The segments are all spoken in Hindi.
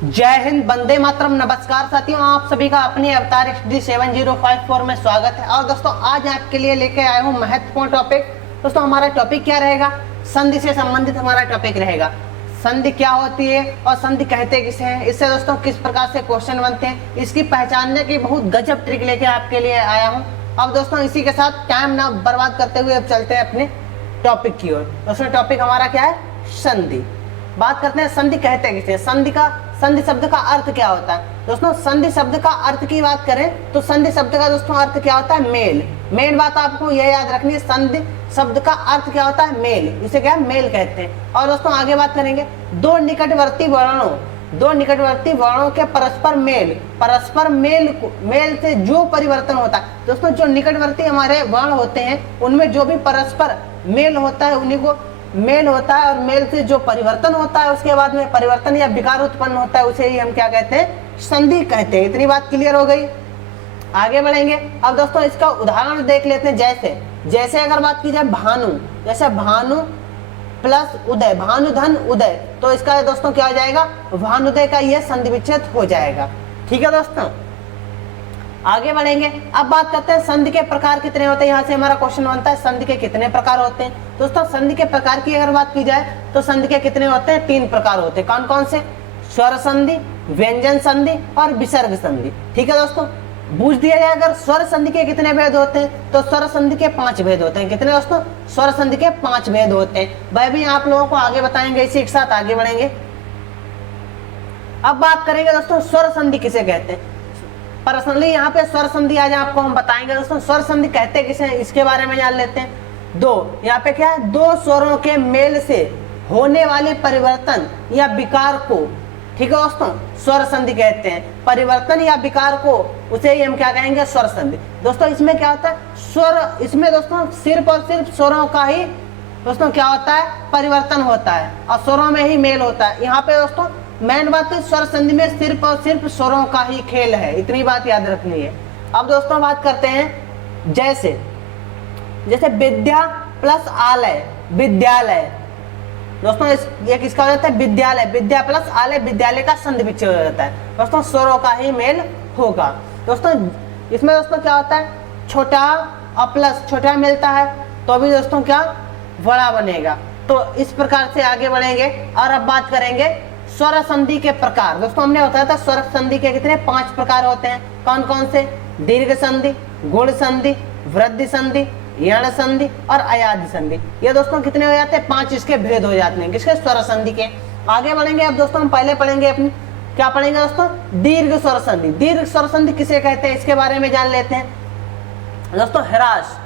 जय हिंद, वंदे मातरम। नमस्कार साथियों, आप सभी का अपने अवतार HD 7054 में स्वागत है। और दोस्तों आज आपके लिए लेके आया हूँ महत्वपूर्ण टॉपिक। दोस्तों हमारा टॉपिक क्या रहेगा? संधि से संबंधित हमारा टॉपिक रहेगा। संधि क्या होती है और संधि कहते किसे हैं, इससे दोस्तों किस प्रकार से क्वेश्चन बनते हैं, इसकी पहचानने की बहुत गजब ट्रिक लेके आपके लिए आया हूँ। अब दोस्तों इसी के साथ टाइम ना बर्बाद करते हुए अब चलते हैं अपने टॉपिक की ओर। दोस्तों टॉपिक हमारा क्या है? संधि। बात करते हैं संधि कहते किसे। संधि शब्द का अर्थ क्या होता है? दोस्तों संधि शब्द का अर्थ की बात करें तो संधि शब्द का दोस्तों अर्थ क्या होता है? मेल। मेन बात आपको यह याद रखनी है, संधि शब्द का अर्थ क्या होता है? मेल। इसे क्या है? मेल कहते हैं। और दोस्तों आगे बात करेंगे दो निकटवर्ती वर्णों के परस्पर मेल से जो परिवर्तन होता है। दोस्तों जो निकटवर्ती हमारे वर्ण होते हैं उनमें जो भी परस्पर मेल होता है उन्हीं को मेल होता है, और मेल से जो परिवर्तन होता है उसके बाद में परिवर्तन या विकार उत्पन्न होता है उसे ही हम क्या कहते हैं? संधि कहते हैं। इतनी बात क्लियर हो गई। आगे बढ़ेंगे। अब दोस्तों इसका उदाहरण देख लेते हैं। जैसे अगर बात की जाए भानु, जैसे भानु प्लस उदय, भानु धन उदय, तो इसका दोस्तों क्या हो जाएगा? भानुदय का यह संधि विच्छेद हो जाएगा। ठीक है दोस्तों, आगे बढ़ेंगे। अब बात करते हैं संधि के प्रकार कितने होते हैं। यहाँ से हमारा क्वेश्चन बनता है संधि के कितने प्रकार होते हैं। दोस्तों संधि के प्रकार की अगर बात की जाए तो संधि के कितने होते हैं? 3 प्रकार होते हैं। कौन कौन से? स्वर संधि, व्यंजन संधि और विसर्ग संधि। ठीक है दोस्तों, पूछ दिया जाए अगर स्वर संधि के कितने भेद होते हैं तो स्वर संधि के 5 भेद होते हैं। कितने दोस्तों? स्वर संधि के 5 भेद होते हैं। वह भी आप लोगों को आगे बताएंगे, इसी के साथ आगे बढ़ेंगे। अब बात करेंगे दोस्तों स्वर संधि किसे कहते हैं। पर्सनली यहाँ पे स्वर संधि आज आपको हम बताएंगे। दोस्तों स्वर संधि कहते किसे हैं इसके बारे में जान लेते हैं। यहाँ पे क्या है? दो स्वरों के मेल से होने वाले परिवर्तन या विकार को, ठीक है दोस्तों, स्वर संधि कहते हैं। परिवर्तन या विकार को उसे ही हम क्या कहेंगे? स्वर संधि। दोस्तों इसमें क्या होता है? स्वर, इसमें दोस्तों सिर्फ और सिर्फ स्वरों का ही दोस्तों क्या होता है? परिवर्तन होता है और स्वरों में ही मेल होता है। यहाँ पे दोस्तों मेन बात है स्वर संधि में सिर्फ और सिर्फ स्वरों का ही खेल है। इतनी बात याद रखनी है। अब दोस्तों बात करते हैं जैसे विद्या प्लस आलय, विद्यालय। दोस्तों ये किसका हो जाता है? विद्यालय। विद्या प्लस आलय, विद्यालय का संधि विच्छेद हो जाता है। दोस्तों स्वरों का ही मेल होगा। दोस्तों इसमें दोस्तों क्या होता है? छोटा और प्लस छोटा मिलता है तो भी दोस्तों क्या? बड़ा बनेगा। तो इस प्रकार से आगे बढ़ेंगे। और अब बात करेंगे स्वर संधि के प्रकार। दोस्तों हमने बताया था स्वर संधि के कितने? 5 प्रकार होते हैं। कौन कौन से? दीर्घ संधि, गुण संधि, वृद्धि संधि, यण संधि और अयाधि संधि। ये दोस्तों कितने हो जाते हैं? 5 इसके भेद हो जाते हैं। किसके? स्वर संधि के। आगे बढ़ेंगे। अब दोस्तों हम पहले पढ़ेंगे अपनी क्या पढ़ेंगे दोस्तों? दीर्घ स्वर संधि। दीर्घ स्वर संधि किसे कहते हैं इसके बारे में जान लेते हैं। दोस्तों ह्रास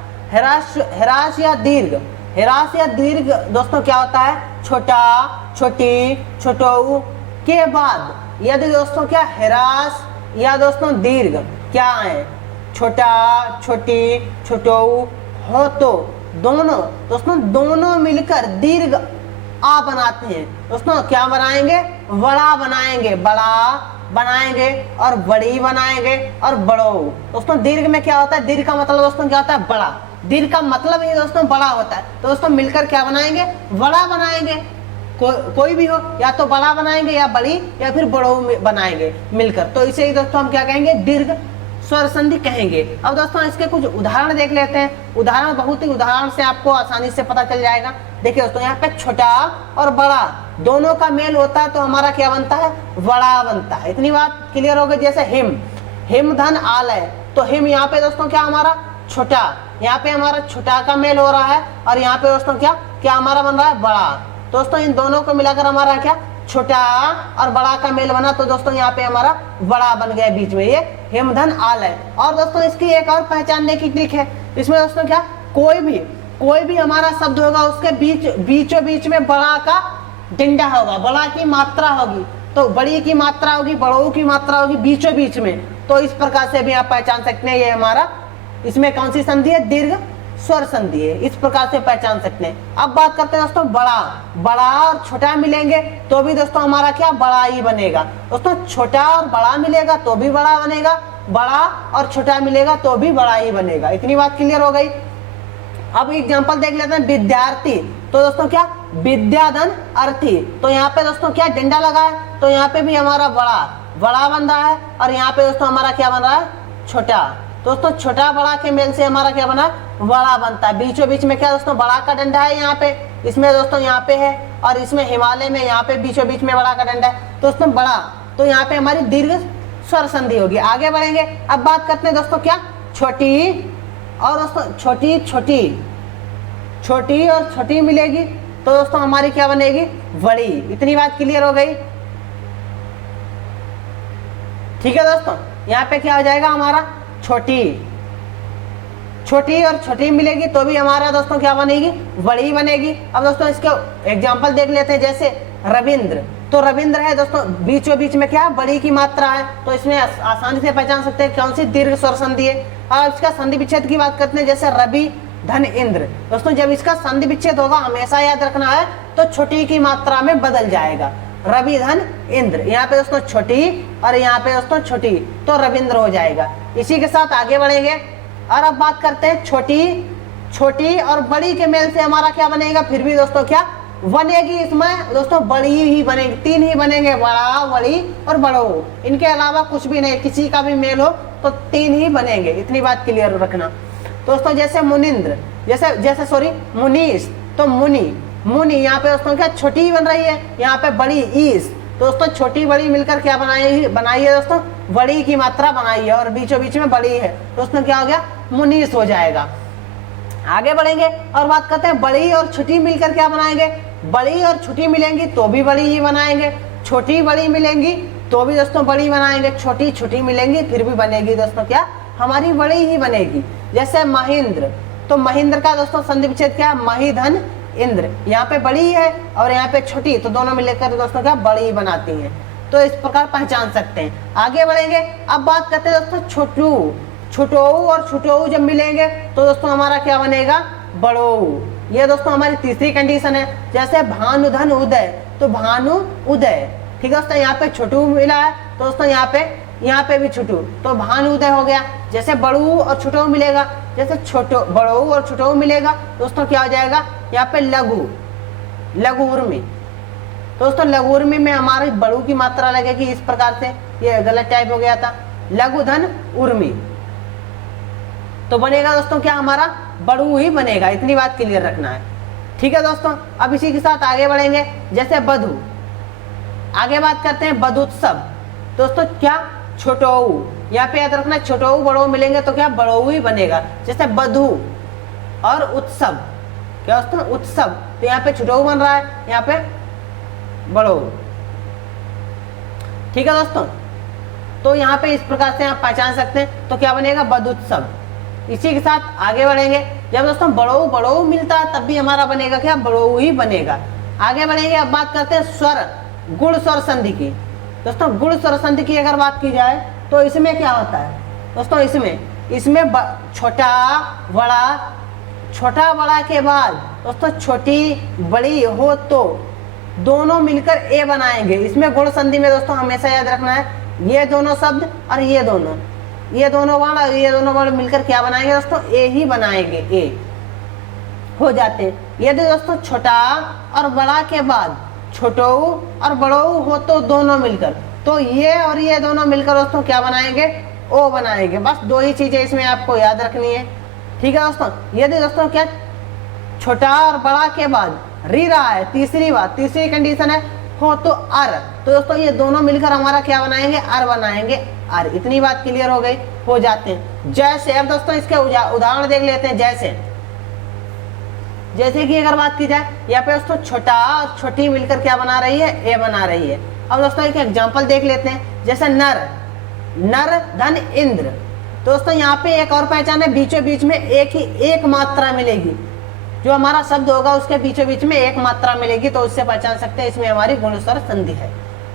या दीर्घ, ह्रास या दीर्घ दोस्तों क्या होता है? छोटा, छोटी, छोटऊ के बाद यदि दोस्तों क्या ह्रास या दोस्तों दीर्घ क्या है? छोटा, छोटी, छोटऊ हो तो दोनों मिलकर दीर्घ आ बनाते हैं। दोस्तों क्या बनाएंगे? बड़ा बनाएंगे, बड़ा बनाएंगे और बड़ी बनाएंगे और बड़ो। दोस्तों दीर्घ में क्या होता है? दीर्घ का मतलब दोस्तों क्या होता है? बड़ा। दीर्घ का मतलब ये दोस्तों बड़ा होता है। तो दोस्तों मिलकर क्या बनाएंगे? बड़ा बनाएंगे। कोई भी हो, या तो बड़ा बनाएंगे या बड़ी या फिर बड़ो बनाएंगे मिलकर। तो इसे ही दोस्तों हम क्या कहेंगे? दीर्घ स्वर संधि कहेंगे। अब दोस्तों इसके कुछ उदाहरण देख लेते हैं। उदाहरण से आपको आसानी से पता चल जाएगा। देखिए दोस्तों यहाँ पे छोटा और बड़ा दोनों का मेल होता है तो हमारा क्या बनता है? बड़ा बनता है। इतनी बात क्लियर हो गई। जैसे हिम धन आलय, तो हिम यहाँ पे दोस्तों क्या हमारा? छोटा। यहाँ पे हमारा छोटा का मेल हो रहा है और यहाँ पे दोस्तों क्या हमारा बन रहा है? बड़ा। दोस्तों इन दोनों को मिलाकर हमारा क्या? छोटा और बड़ा का मेल बना तो दोस्तों यहाँ पे हमारा बड़ा बन गया बीच में, ये हिमधन आलय। और दोस्तों इसकी एक और पहचानने की ट्रिक है। इसमें दोस्तों क्या? कोई भी हमारा शब्द होगा उसके बीचों बीच में बड़ा का डिंडा होगा, बड़ा की मात्रा होगी। तो बड़ी की मात्रा होगी, बड़ों की मात्रा होगी बीचों बीच में। तो इस प्रकार से भी आप पहचान सकते हैं ये हमारा इसमें कौन सी संधि है? दीर्घ स्वर संधि है। इस प्रकार से पहचान सकते हैं। अब बात करते हैं दोस्तों बड़ा और छोटा मिलेंगे तो भी दोस्तों हमारा क्या? बड़ा ही बनेगा। दोस्तों छोटा और बड़ा मिलेगा तो भी बड़ा बनेगा, बड़ा और छोटा मिलेगा तो भी बड़ा ही बनेगा। इतनी बात क्लियर हो गई। अब एग्जांपल देख लेते हैं। विद्यार्थी, तो दोस्तों क्या? विद्याधन अर्थी। तो यहाँ पे दोस्तों क्या डंडा लगा है, तो यहाँ पे भी हमारा बड़ा बड़ा बन रहा है, और यहाँ पे दोस्तों हमारा क्या बन रहा है, छोटा। दोस्तों छोटा बड़ा के मेल से हमारा क्या बना, बड़ा बनता है। बीचों बीच में क्या दोस्तों, बड़ा का डंडा है यहाँ पे, इसमें दोस्तों यहाँ पे है, और इसमें हिमालय में यहाँ पे बीचों बीच में बड़ा का डंडा है दोस्तों, बड़ा। तो यहाँ पे हमारी दीर्घ स्वर संधि होगी। आगे बढ़ेंगे, अब बात करते हैं दोस्तों क्या, छोटी और दोस्तों छोटी छोटी, छोटी और छोटी मिलेगी तो दोस्तों हमारी क्या बनेगी, बड़ी। इतनी बात क्लियर हो गई, ठीक है दोस्तों। यहाँ पे क्या हो जाएगा हमारा, छोटी, छोटी और छोटी मिलेगी तो भी हमारा दोस्तों क्या बनेगी, बड़ी बनेगी। अब दोस्तों इसके एग्जांपल देख लेते हैं, जैसे रविंद्र। तो रविंद्र है दोस्तों, बीचों बीच में क्या, बड़ी की मात्रा है, तो इसमें आसानी से पहचान सकते हैं कौन सी दीर्घ स्वर संधि है। और इसका संधि विच्छेद की बात करते हैं, जैसे रवि धन इंद्र। दोस्तों जब इसका संधि विच्छेद होगा, हमेशा याद रखना है, तो छोटी की मात्रा में बदल जाएगा, रवि धन इंद्र। यहाँ पे दोस्तों छोटी और यहाँ पे दोस्तों छोटी, तो रविंद्र हो जाएगा। इसी के साथ आगे बढ़ेंगे, और अब बात करते हैं छोटी, छोटी और बड़ी के मेल से हमारा क्या बनेगा, फिर भी दोस्तों क्या बनेगी, इसमें दोस्तों बड़ी ही बनेगी, तीन ही बनेंगे, बड़ा, बड़ी और बड़ो। इनके अलावा कुछ भी नहीं, किसी का भी मेल हो तो तीन ही बनेंगे। इतनी बात क्लियर रखना दोस्तों। जैसे मुनिंद्र, जैसे सॉरी मुनीश, तो मुनि, मुनि यहाँ पे दोस्तों क्या छोटी बन रही है, यहाँ पे बड़ी ईस। दोस्तों छोटी बड़ी मिलकर क्या बनाई है दोस्तों, बड़ी की मात्रा बनाई है, और बीचों बीच में बड़ी है, दोस्तों क्या हो गया, मुनीस हो जाएगा। आगे बढ़ेंगे और बात करते हैं, बड़ी और छोटी मिलकर क्या बनाएंगे, बड़ी और छोटी मिलेंगी तो भी बड़ी ही बनाएंगे, छोटी बड़ी मिलेंगी तो भी दोस्तों बड़ी बनाएंगे, छोटी छोटी मिलेंगी फिर भी बनेगी दोस्तों क्या, हमारी बड़ी ही बनेगी। जैसे महेंद्र, तो महेंद्र का दोस्तों संधि विच्छेद क्या, मही धन इंद्र। यहाँ पे बड़ी है और यहाँ पे छोटी, तो दोनों मिलकर दोस्तों क्या बड़ी बनाती हैं। तो इस प्रकार पहचान सकते हैं। आगे बढ़ेंगे, अब बात करते हैं दोस्तों छोटू, छोटोऊ और छोटोऊ जब मिलेंगे तो दोस्तों हमारा क्या बनेगा, बड़ोऊ। ये दोस्तों हमारी तीसरी कंडीशन है। जैसे भानु धन उदय, तो भानु उदय, ठीक है दोस्तों। यहाँ पे छोटू मिला है तो दोस्तों यहाँ पे भी छोटू, तो भानु उदय हो गया। जैसे बड़ू और छोटोऊ मिलेगा, जैसे छोटो बड़ोऊ और छोटोऊ मिलेगा दोस्तों क्या हो जाएगा, यहाँ पे लघु, लघु उर्मी। दोस्तों लघु उर्मी में हमारी बड़ू की मात्रा लगेगी इस प्रकार से, ये गलत टाइप हो गया था, लघु धन उर्मी, तो बनेगा दोस्तों क्या हमारा बड़ू ही बनेगा। इतनी बात क्लियर रखना है, ठीक है दोस्तों। अब इसी के साथ आगे बढ़ेंगे, जैसे बधु। आगे बात करते हैं बधुत्सव। दोस्तों क्या, छोटोऊ, यहाँ पे याद रखना छोटोऊ बड़ोऊ मिलेंगे तो क्या बड़ोऊ ही बनेगा। जैसे बधु और उत्सव, क्या दोस्तों उत्सव, तो यहाँ पे छोटोऊ बन रहा है, यहाँ पे बड़ोऊ, ठीक है दोस्तों। तो यहाँ पे इस प्रकार से आप पहचान सकते हैं, तो क्या बनेगा बधुत्सव। इसी के साथ आगे बढ़ेंगे, जब दोस्तों बड़ोऊ बड़ोऊ मिलता है तब भी हमारा बनेगा क्या, बड़ोऊ ही बनेगा। आगे बढ़ेंगे, अब बात करते हैं स्वर, गुण स्वर संधि की। दोस्तों गुण स्वर संधि की अगर बात की जाए तो इसमें क्या होता है दोस्तों, इसमें छोटा बड़ा, छोटा बड़ा के बाद दोस्तों छोटी बड़ी हो तो दोनों मिलकर ए बनाएंगे। इसमें गुण संधि में दोस्तों हमेशा याद रखना है, ये दोनों शब्द और ये दोनों वर्ण और ये दोनों वर्ण मिलकर क्या बनाएंगे दोस्तों, ए ही बनाएंगे, ए हो जाते। यदि दोस्तों छोटा और बड़ा के बाद छोटोऊ और बड़ोऊ हो तो दोनों मिलकर, तो ये और ये दोनों मिलकर दोस्तों क्या बनाएंगे, ओ बनाएंगे। बस दो ही चीजें इसमें आपको याद रखनी है, ठीक है दोस्तों। यदि दोस्तों क्या छोटा और बड़ा के बाद री रहा है, तीसरी बात, तीसरी कंडीशन है हो तो अर, तो दोस्तों ये दोनों मिलकर हमारा क्या बनाएंगे, अर बनाएंगे, अर। इतनी बात क्लियर हो गई, हो जाते हैं। जैसे अब दोस्तों इसके उदाहरण देख लेते हैं। जैसे कि अगर बात की जाए, यहाँ पे दोस्तों छोटा और छोटी मिलकर क्या बना रही है, ए बना रही है। अब दोस्तों एक एग्जांपल देख लेते हैं, जैसे नर, नर धन इंद्र। दोस्तों यहाँ पे एक और पहचान है, बीचों बीच में एक मात्रा मिलेगी, जो हमारा शब्द होगा उसके बीचों बीच में एक मात्रा मिलेगी, तो उससे पहचान सकते हैं इसमें हमारी गुण स्वर संधि है।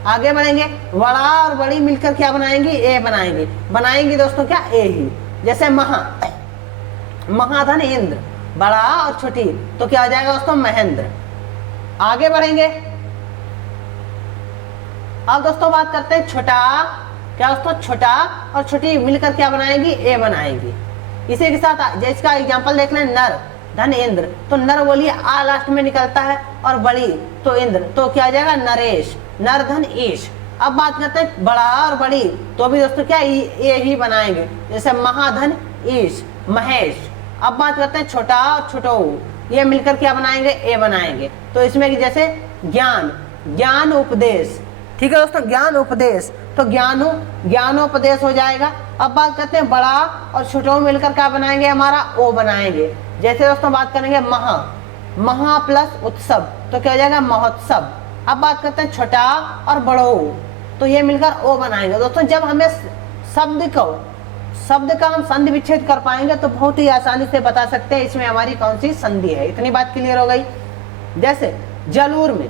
आगे बढ़ेंगे, बड़ा और बड़ी मिलकर क्या बनाएंगी, ए बनाएंगी दोस्तों क्या, ए ही। जैसे महाधन इंद्र, बड़ा और छोटी, तो क्या हो जाएगा दोस्तों, महेंद्र। आगे बढ़ेंगे, अब दोस्तों बात करते हैं छोटा, क्या दोस्तों छोटा और छोटी मिलकर क्या बनाएंगी, ए बनाएंगी। इसी के साथ जिसका एग्जांपल देख लें, नर, धन इंद्र, तो नर बोलिए आ लास्ट में निकलता है, और बड़ी तो इंद्र, तो क्या आ जाएगा नरेश, नर धन ईश। अब बात करते हैं बड़ा और बड़ी, तो भी दोस्तों क्या ये ही बनाएंगे, जैसे महाधन ईश महेश। अब बात करते हैं छोटा और छोटऊ, ये मिलकर क्या बनाएंगे, ए बनाएंगे। तो इसमें जैसे ज्ञान, ज्ञान उपदेश, ठीक है दोस्तों, ज्ञान उपदेश, तो ज्ञानोपदेश हो जाएगा। अब बात करते हैं बड़ा और छोटऊ मिलकर क्या बनाएंगे, हमारा ओ बनाएंगे। जैसे दोस्तों बात करेंगे महा प्लस उत्सव, तो क्या हो जाएगा महोत्सव। अब बात करते हैं छोटा और बड़ऊ, तो ये मिलकर ओ बनाएंगे। दोस्तों जब हमें शब्द का हम संधि विच्छेद कर पाएंगे तो बहुत ही आसानी से बता सकते हैं इसमें हमारी कौन सी संधि है। इतनी बात क्लियर हो गई। जैसे जल उर्मी,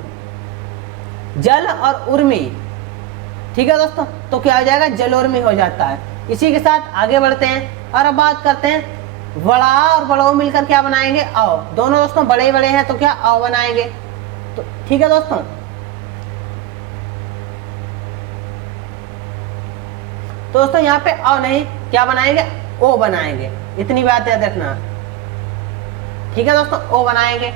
जल और उर्मी, ठीक है दोस्तों, तो क्या हो जाएगा जलोर्मी हो जाता है। इसी के साथ आगे बढ़ते हैं और अब बात करते हैं बड़ा और बड़ो मिलकर क्या बनाएंगे, आओ। दोनों दोस्तों बड़े बड़े हैं तो क्या आओ बनाएंगे। तो ठीक है दोस्तों, तो दोस्तों यहाँ पे आओ नहीं, क्या बनाएंगे ओ बनाएंगे। इतनी बात याद रखना, ठीक है दोस्तों, ओ बनाएंगे।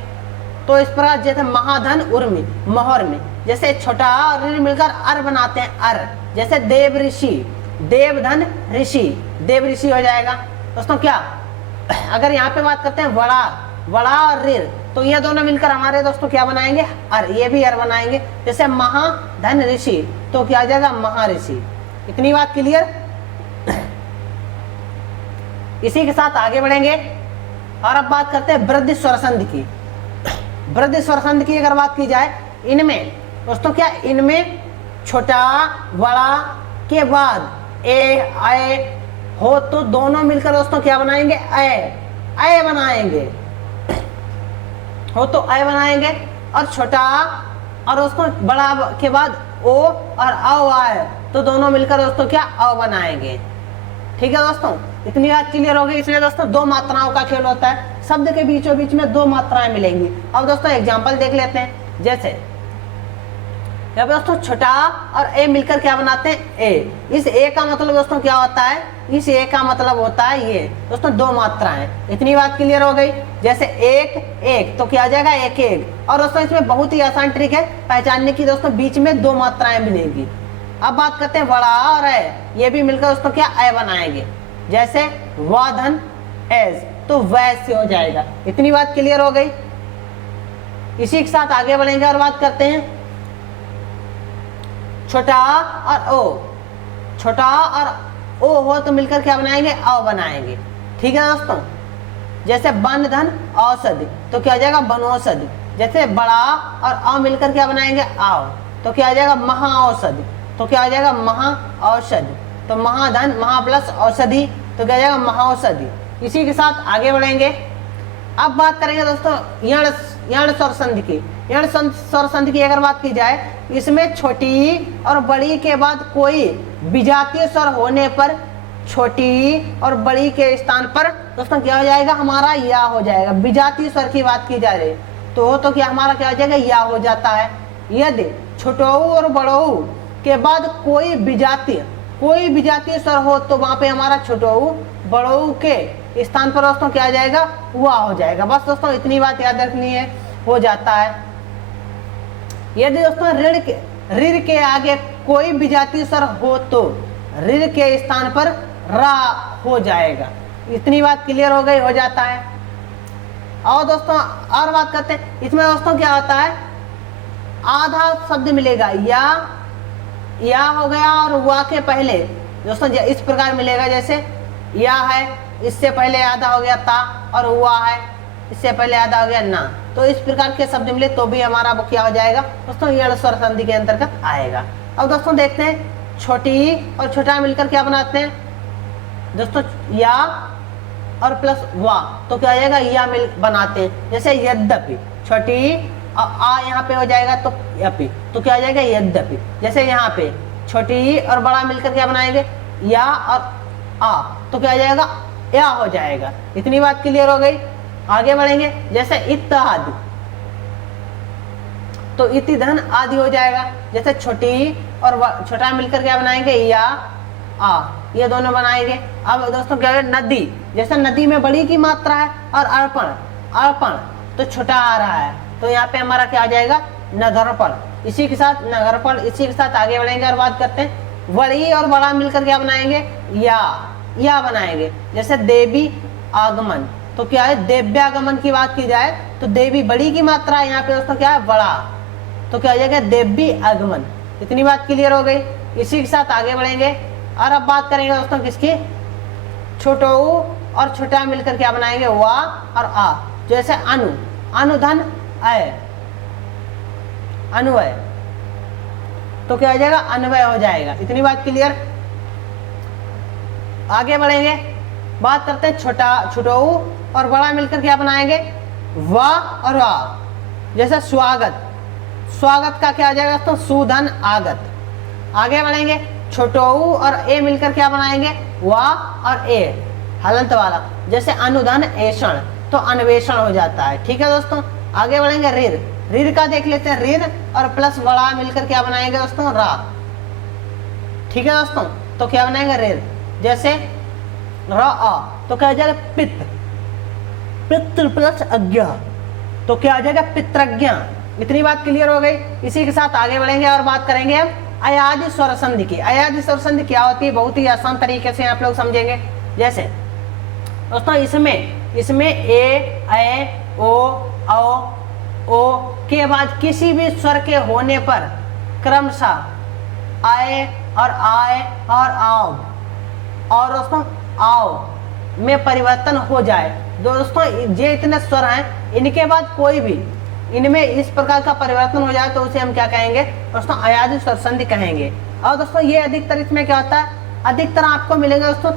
तो इस प्रकार जैसे महाधन उर्मी मोहर में, जैसे छोटा और ऋण मिलकर अर बनाते हैं, अर। जैसे देव ऋषि, देवधन ऋषि, देव ऋषि हो जाएगा। दोस्तों क्या अगर यहाँ पे बात करते हैं बड़ा और ऋण, तो ये दोनों मिलकर हमारे दोस्तों क्या बनाएंगे, अर, ये भी अर बनाएंगे। जैसे महाधन ऋषि, तो क्या आ जाएगा महर्षि। इतनी बात क्लियर। इसी के साथ आगे बढ़ेंगे और अब बात करते हैं वृद्धि स्वरसंधि की। वृद्धि स्वरसंधि की अगर बात की जाए, इनमें दोस्तों क्या, इनमें छोटा बड़ा के बाद ए आए हो, तो दोनों मिलकर दोस्तों क्या बनाएंगे, अय बनाएंगे, हो तो अय बनाएंगे। और छोटा और दोस्तों बड़ा के बाद ओ और औ आए, तो दोनों मिलकर दोस्तों क्या औ बनाएंगे। ठीक है दोस्तों, इतनी बात क्लियर हो गई। इसलिए दोस्तों दो मात्राओं का खेल होता है, शब्द के बीचों बीच में दो मात्राएं मिलेंगी। अब दोस्तों एग्जांपल देख लेते हैं। जैसे यहाँ पे दोस्तों छोटा और ए मिलकर क्या बनाते हैं, ए। इस ए का मतलब दोस्तों क्या होता है, इस ए का मतलब होता है ये दोस्तों दो मात्राएं। इतनी बात क्लियर हो गई। जैसे एक, तो क्या आ जाएगा एक। और दोस्तों इसमें बहुत ही आसान ट्रिक है पहचानने की, दोस्तों बीच में दो मात्राएं मिलेंगी। अब बात करते हैं बड़ा और ए, ये भी मिलकर दोस्तों क्या ए बनाएंगे। जैसे वाधन एज, तो वैसे हो जाएगा। इतनी बात क्लियर हो गई। इसी के साथ आगे बढ़ेंगे और बात करते हैं छोटा और ओ, छोटा और ओ हो तो मिलकर क्या बनाएंगे, औ बनाएंगे। ठीक है दोस्तों, जैसे वन धन औषधि, तो क्या आ जाएगा वनौषधि। जैसे बड़ा और औ मिलकर क्या बनाएंगे, आओ, तो क्या आ जाएगा महाऔषधि, तो क्या आ जाएगा महाऔषधि। तो महाधन महा प्लस औषधि, तो क्या आ जाएगा महाऔषधि। इसी के साथ आगे बढ़ेंगे। अब बात करेंगे दोस्तों यण स्वर संधि की। यण स्वर संधि की अगर बात की जाए, इसमें छोटी और बड़ी के बाद कोई विजातीय स्वर होने पर छोटी और बड़ी के स्थान पर दोस्तों क्या हो जाएगा, हमारा या हो जाएगा। विजातीय स्वर की बात की जा रही है तो क्या हमारा क्या हो जाएगा, या हो जाता है। यदि छोटऊ और बड़ऊ के बाद कोई विजातीय स्वर हो तो वहां पे हमारा छोटऊ बड़ऊ के स्थान पर दोस्तों क्या आ जाएगा, हुआ हो जाएगा। बस दोस्तों इतनी बात याद रखनी है, हो जाता है। यदि दोस्तों ऋण के आगे कोई विजातीय स्वर हो तो ऋण के स्थान पर रा हो जाएगा। इतनी बात क्लियर हो गई, हो जाता है। और दोस्तों और बात करते हैं, इसमें दोस्तों क्या होता है, आधा शब्द मिलेगा, या हो गया और हुआ के पहले दोस्तों इस प्रकार मिलेगा। जैसे या है, इससे पहले आधा हो गया ता, और हुआ है इससे पहले आधा हो गया ना। तो इस प्रकार के शब्द मिले तो भी हमारा वो क्या हो जाएगा दोस्तों, यण स्वर संधि के अंतर्गत आएगा। अब दोस्तों देखते हैं छोटी और छोटा मिलकर क्या बनाते हैं दोस्तों, या और प्लस वा, तो क्या हो जाएगा, या मिल बनाते हैं। जैसे यद्यपि, छोटी आ यहाँ पे हो जाएगा तो यपि, तो क्या हो जाएगा यद्यपि। जैसे यहाँ पे छोटी और बड़ा मिलकर क्या बनाएंगे, या और आ, तो क्या हो जाएगा, या हो जाएगा। इतनी बात क्लियर हो गई। आगे बढ़ेंगे। जैसे इत्यादि, तो इति धन आदि हो जाएगा। जैसे छोटी और छोटा मिलकर क्या बनाएंगे, या आ, ये दोनों बनाएंगे। अब दोस्तों क्या है, नदी, जैसे नदी में बड़ी की मात्रा है और अर्पण, अर्पण, तो छोटा आ रहा है, तो यहाँ पे हमारा क्या आ जाएगा, नगरपण। इसी के साथ नगरपण, इसी के साथ आगे बढ़ेंगे और बात करते हैं बड़ी और बड़ा मिलकर क्या बनाएंगे, या बनाएंगे। जैसे देवी आगमन, तो क्या है, देव्यागमन की बात की जाए तो देवी बड़ी की मात्रा है, यहाँ पे दोस्तों क्या है, बड़ा, तो क्या हो जाएगा, देवी आगमन। इतनी बात क्लियर हो गई। इसी के साथ आगे बढ़ेंगे और अब बात करेंगे दोस्तों किसकी, छोटो और छोटा मिलकर क्या बनाएंगे, वा और आ। जैसे अनु, अनुधन अय, अनुवय, तो क्या हो जाएगा, अन्वय हो जाएगा। इतनी बात क्लियर। आगे बढ़ेंगे, बात करते हैं छोटो और बड़ा मिलकर क्या बनाएंगे, वा और आ। जैसे स्वागत, स्वागत का क्या आ जाएगा दोस्तों, सुधन आगत। आगे बढ़ेंगे, छोटो और ए मिलकर क्या बनाएंगे, वा और ए, हलंत वाला। जैसे अनुधन ऐषण, तो अन्वेषण हो जाता है। ठीक है दोस्तों। आगे बढ़ेंगे, ऋर, ऋर का देख लेते हैं, ऋर और प्लस बड़ा मिलकर क्या बनाएंगे दोस्तों, रा। ठीक है दोस्तों, तो क्या बनाएंगे, ऋर। जैसे र आ, तो क्या आ जाएगा, पित्र, पितृ प्लस अज्ञा, तो क्या आ जाएगा, पितृज्ञा। इतनी बात क्लियर हो गई। इसी के साथ आगे बढ़ेंगे और बात करेंगे अब अयादि स्वर संधि की। अयादि स्वर संधि क्या होती है, बहुत ही आसान तरीके से आप लोग समझेंगे। जैसे दोस्तों इसमें ए ओ ओ के बाद किसी भी स्वर के होने पर क्रमशः आए और आओ और दोस्तों आओ में परिवर्तन हो जाए। दोस्तों ये इतने स्वर हैं, इनके बाद कोई भी इनमें इस प्रकार का परिवर्तन हो जाए तो उसे हम क्या कहेंगे दोस्तों, अयादि स्वर संधि कहेंगे। और दोस्तों ये अधिकतर इसमें क्या होता है, अधिकतर आपको मिलेगा दोस्तों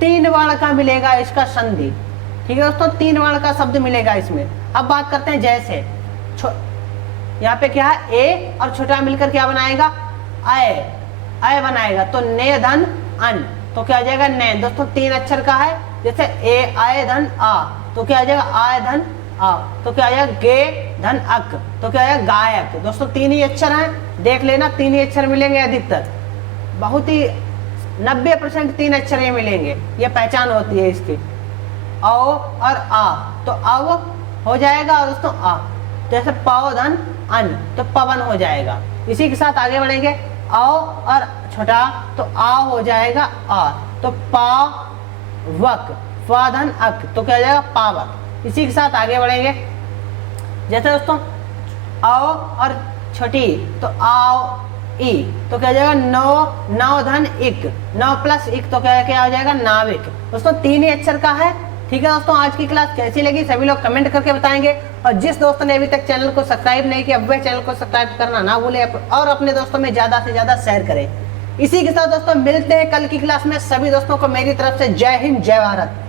तीन वर्ण का मिलेगा इसका संधि। ठीक है दोस्तों, 3 वर्ण का शब्द मिलेगा इसमें। अब बात करते हैं जैसे यहाँ पे क्या है, ए और छोटा मिलकर क्या बनाएगा, अय बनाएगा, तो ने धन अन, तो क्या आ जाएगा, ने। दोस्तों 3 अक्षर का है। जैसे ए आय धन आ, तो क्या आ जाएगा, आय धन आ, तो क्या आ जाएगा, गे धन अक, तो क्या आ जाएगा, गायक। दोस्तों 3 ही अक्षर हैं, देख लेना 3 ही अक्षर मिलेंगे अधिकतर, बहुत ही 90% 3 अक्षर ही मिलेंगे, ये पहचान होती है इसकी। औ और आ, तो अव हो जाएगा और दोस्तों आ। जैसे पाव धन अन, तो पवन हो जाएगा। इसी के साथ आगे बढ़ेंगे, औ और छोटा, तो आ हो जाएगा आ, तो पावक, फाधन अक, तो क्या हो जाएगा, पावक। इसी के साथ आगे बढ़ेंगे, जैसे दोस्तों आओ और छोटी, तो आओ ई, तो क्या हो जाएगा, नौ धन इक, 9 प्लस इक, तो क्या हो जाएगा, नाविक। दोस्तों 3 ही अक्षर का है। ठीक है दोस्तों, आज की क्लास कैसी लगी सभी लोग कमेंट करके बताएंगे। और जिस दोस्तों ने अभी तक चैनल को सब्सक्राइब नहीं किया, वह चैनल को सब्सक्राइब करना ना भूले और अपने दोस्तों में ज्यादा से ज्यादा शेयर करें। इसी के साथ दोस्तों मिलते हैं कल की क्लास में। सभी दोस्तों को मेरी तरफ से जय हिंद, जय भारत।